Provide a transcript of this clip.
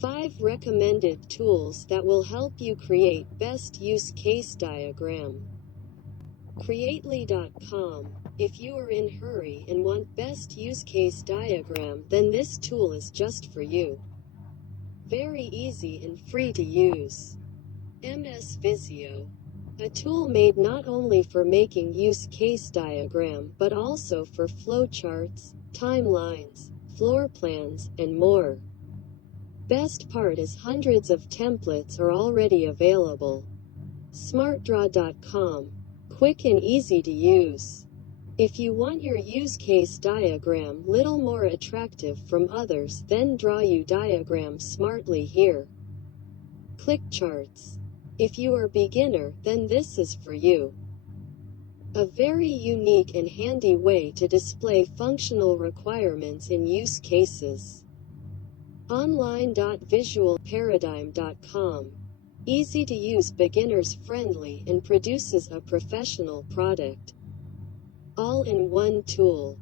5 recommended tools that will help you create best use case diagram. Creately.com. If you are in a hurry and want best use case diagram, then this tool is just for you. Very easy and free to use. MS Visio. A tool made not only for making use case diagram but also for flowcharts, timelines, floor plans, and more. Best part is hundreds of templates are already available. Smartdraw.com. Quick and easy to use. If you want your use case diagram little more attractive from others, then draw your diagram smartly here. Click Charts. If you are beginner, then this is for you. A very unique and handy way to display functional requirements in use cases. Online.visualparadigm.com. Easy to use, beginners friendly, and produces a professional product. All in one tool.